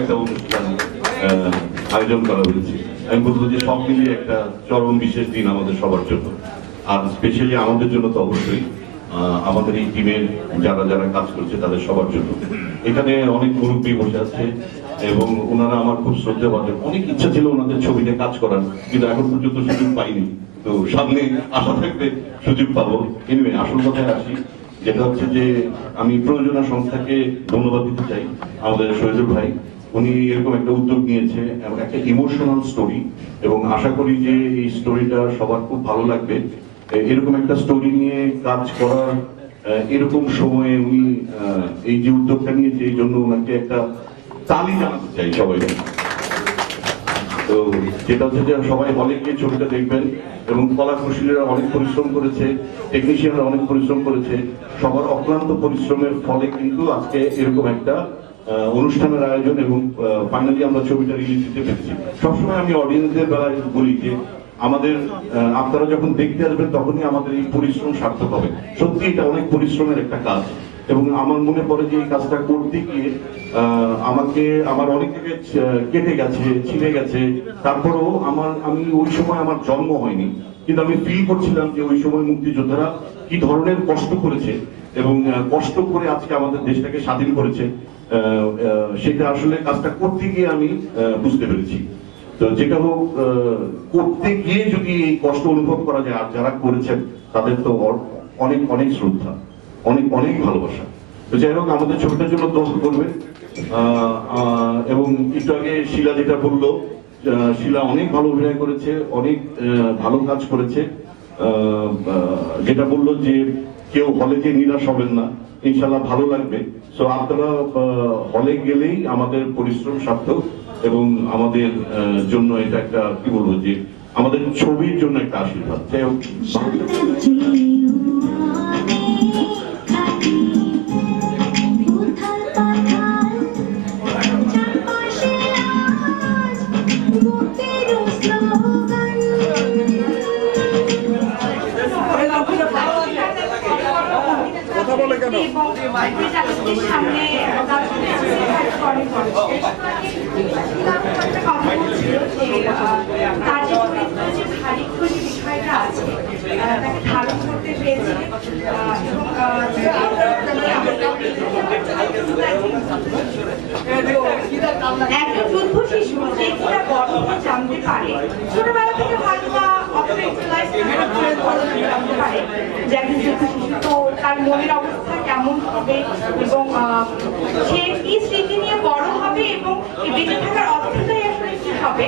একটা অনুষ্ঠান আয়োজন করা হয়েছে। আমি বলব যে সব মিলিয়ে একটা চরম বিশেষ দিন আমাদের সবার জন্য। আর স্পেশালি আমাদের জন্য তো অবশ্যই আমাদের এই টিমের যারা যারা কাজ করছে তাদের সবার জন্য। এখানে অনেক মুরব্বী বসে আছে এবং ওনারা আমার খুব শ্রদ্ধা বাজার অনেক ইচ্ছা ছিল ওনাদের ছবিতে কাজ করার, কিন্তু এখন পর্যন্ত সুযোগ পাইনি। তো সামনে আশা থাকবে সুযোগ পাবো। এনিওয়ে আসল কথায় আসি যেটা হচ্ছে যে আমি প্রয়োজনা সংস্থাকে ধন্যবাদ দিতে চাই, আমাদের শহীদুল ভাই। উনি এরকম একটা উদ্যোগ নিয়েছে এবং একটা ইমোশনাল স্টোরি এবং আশা করি যে এই স্টোরিটা সবার খুব ভালো লাগবে। এরকম একটা স্টোরি নিয়ে কাজ করার এরকম সময়ে উনি এই যে উদ্যোগটা নিয়েছে, এই জন্য ওনাকে একটা তালি জানাতে চাই সবাই তো যেটা হচ্ছে যে সবাই হলে গিয়ে ছবিটা দেখবেন এবং কলা কুশলীরা অনেক পরিশ্রম করেছে টেকনিশিয়ানরা অনেক পরিশ্রম করেছে। সবার অক্লান্ত পরিশ্রমের ফলে কিন্তু আজকে এরকম একটা অনুষ্ঠানের আয়োজন এবং ফাইনালি আমরা ছবিটা রিলিজ দিতে পেরেছি। সবসময় আমি অডিয়েন্সদের বেলায় বলি যে আমাদের আপনারা যখন দেখতে আসবেন তখনই আমাদের এই পরিশ্রম সার্থক হবে। সত্যি এটা অনেক পরিশ্রমের একটা কাজ। এবং আমার মনে পড়ে যে এই কাজটা করতে গিয়ে আমাকে, আমার অনেক জায়গায় কেটে গেছে, ছিঁড়ে গেছে। তারপরেও আমার, আমি ওই সময় আমার জন্ম হয়নি। কিন্তু আমি ফিল করছিলাম যে ওই সময় মুক্তিযোদ্ধারা কি ধরনের কষ্ট করেছে এবং কষ্ট করে আজকে আমাদের দেশটাকে স্বাধীন করেছে। সেটা আসলে কাজটা করতে গিয়ে আমি বুঝতে পেরেছি। তো যেটা হোক করতে গিয়ে যদি এই কষ্ট অনুভব করা যায়, আর যারা করেছেন, তাদের তো অনেক অনেক শ্রদ্ধা। অনেক অনেক ভালোবাসা। তো যাই হোক, আমাদের ছবিটার জন্য দোষ করবে। এবং একটু আগে শিলা যেটা বলল শিলা অনেক ভালো অভিনয় করেছে, অনেক ভালো কাজ করেছে। যেটা বলল যে কেউ হলে যে নিরাশ হবেন না ইনশাল্লাহ ভালো লাগবে। সো আপনারা হলে গেলেই আমাদের পরিশ্রম সার্থক এবং আমাদের জন্য এটা একটা, কি বলব যে, আমাদের ছবির জন্য একটা আশীর্বাদ। যাই হোক এবং আহ, একটা যে কিনা বড় জানতে পারে। ছোটবেলা থেকে হয়তো বা অতটা ইউটিলাইজ জানতে পারে যে একজন যুদ্ধ শিশু। তার মনের অবস্থা কেমন হবে এবং সে কি স্মৃতি নিয়ে বড় হবে এবং বেঁচে থাকার অর্থটাই আসলে কি হবে?